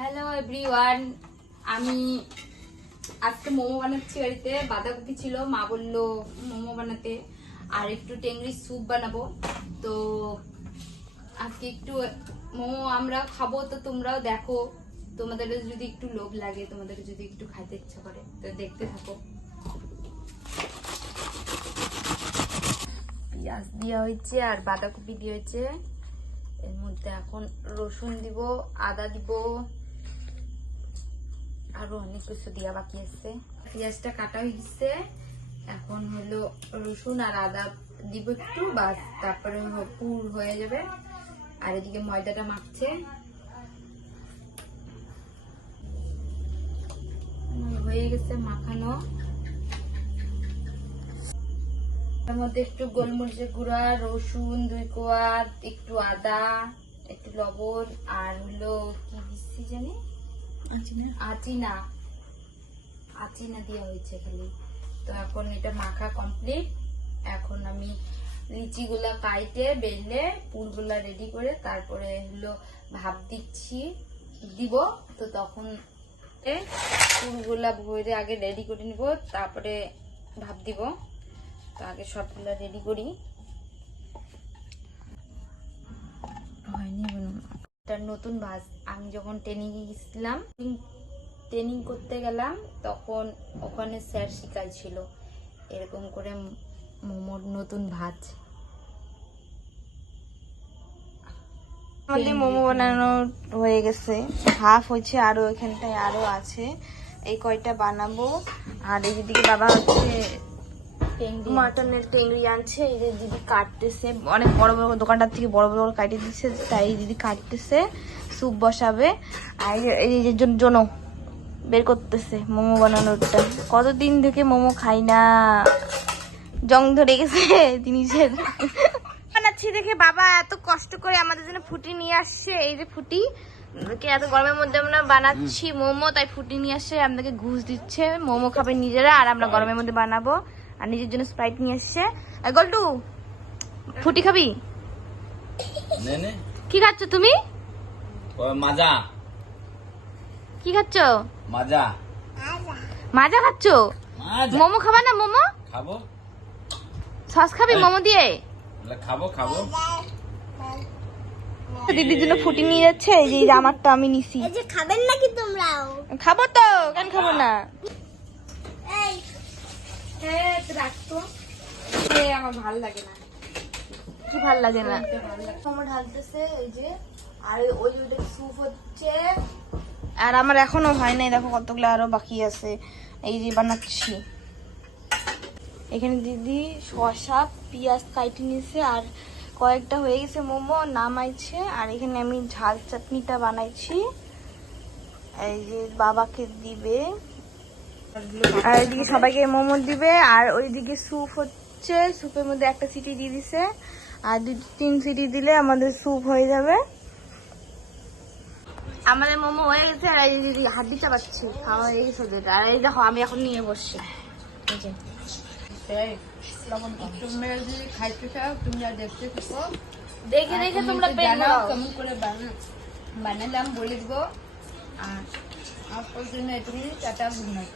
Hello everyone, আমি আজকে মোমো বানাচ্ছি বাড়িতে। বাঁধাকপি ছিল, মা বললো মোমো বানাতে, আর একটু টেংরির স্যুপ বানাবো। তো আজকে একটু মোমো আমরা খাবো, তো তোমরাও দেখো, তোমাদের যদি একটু লোভ লাগে, তোমাদের যদি একটু খাইতে ইচ্ছা করে তো দেখতে থাকো। পেঁয়াজ দেওয়া হয়েছে আর বাঁধাকপি দিয়ে হয়েছে। এর মধ্যে এখন রসুন দিব, আদা দিব, আরো অনেক কিছু দিয়া বাকি আছে। পেঁয়াজটা কাটা হয়ে গেছে, এখন হলো রসুন আর আদা দিব একটু, বাস তারপরে পুর হয়ে যাবে। আর এদিকে ময়দাটা মাখছে, হয়ে গেছে মাখানো। তার মধ্যে একটু গোলমরিচের গুঁড়া, রসুন 2 কোয়া, একটু আদা, একটু লবণ, আর হলো কি দিচ্ছি জানি, আচিনা দেওয়া হয়েছে খালি। তো এখন এটা মাখা কমপ্লিট। এখন আমি লিচিগুলা কাইটে বেলে পুরগুলা রেডি করে তারপরে হলো ভাপ দিব। তো তখন পুরগুলা ভরে আগে রেডি করে নিব, তারপরে ভাপ দিব। তো আগে সবগুলা রেডি করি। হয়নি এটা নতুন ভাজ। আমি যখন ট্রেনিং গেছিলাম, ট্রেনিং করতে গেলাম, তখন ওখানে স্যার শিখাইছিল এরকম করে মোমোর নতুন ভাজ। আমাদের মোমো বানানো হয়ে গেছে, হাফ হয়েছে, আরো এখানটায় আরো আছে। এই কয়টা বানাবো। আর এইদিকে বাবা হচ্ছে মাটনের টেংরি আনছে, এই যে দিদি কাটতেছে, অনেক বড় বড় দোকানটার থেকে বড় বড় কাটে দিচ্ছে, তাই দিদি কাটতেছে, স্যুপ বসাবে। আর এই যে জন্য বের করতেছে মোমো বানানোরটা। কতদিন থেকে মোমো খাই না, জং ধরে গেছে জিনিসের। বানাচ্ছি দেখে বাবা এত কষ্ট করে আমাদের জন্য ফুটি নিয়ে আসছে। এই যে ফুটি, এত গরমের মধ্যে আমরা বানাচ্ছি মোমো, তাই ফুটি নিয়ে আসছে, আমাদেরকে ঘুষ দিচ্ছে। মোমো খাবে নিজেরা, আর আমরা গরমের মধ্যে বানাবো। আর নিজের জন্য স্প্রাইট নিয়ে আসছে। গল্টু, ফুটি খাবি? কি খাচ্ছ তুমি? মাজা। কি খাচ্ছ? মাজা। মাজা খাচ্ছ? মোমো খাবা না? মোমো খাবো। সস খাবি মোমো দিয়ে? খাবো খাবো। দিদির জন্য ফুটি নিয়ে যাচ্ছে। এই যে আমারটা আমি নিছি। এই যে খাবেন নাকি তোমরাও? খাবো তো, কেন খাবো না? এই রাখতো, আমার ভালো লাগে না। কি ভাল লাগে না? ভালো লাগে। মোমো ঢালতেছে এই যে, আর ওই যে স্যুপ হচ্ছে। আর আমার এখনো হয় নাই, দেখো কতগুলো আরো বাকি আছে। এই যে বানাচ্ছি। এখানে দিদি শসা পেঁয়াজ কাটি নিয়েছে, আর কয়েকটা হয়ে গেছে মোমো নামাইছে। আর এখানে আমি ঝাল চাটনিটা বানাইছি, এই যে বাবাকে দিবে, আর এদিকে সবাইকে মোমো দিবে। আর ওইদিকে স্যুপ হচ্ছে, স্যুপের মধ্যে একটা সিটি দিয়ে দিছে, আর 2-3 সিটি দিলে আমাদের স্যুপ হয়ে যাবে। আমাদের মোমো হয়ে গেছে, আর এই দিদি হাড্ডি চাবাচ্ছি, খাওয়া হয়ে গেছে ওদের। আর এই দেখো আমি এখন নিয়ে বসছি। এই যে তোমরা যদি খাইতে চাও, তোমরা দেখতে থাকো, দেখে দেখে তোমরা পেট জানাও ভরাও। কেমন করে বানালাম বলে দিব। আর আমার জন্য এটুকুই, টাটা, গুড নাইট।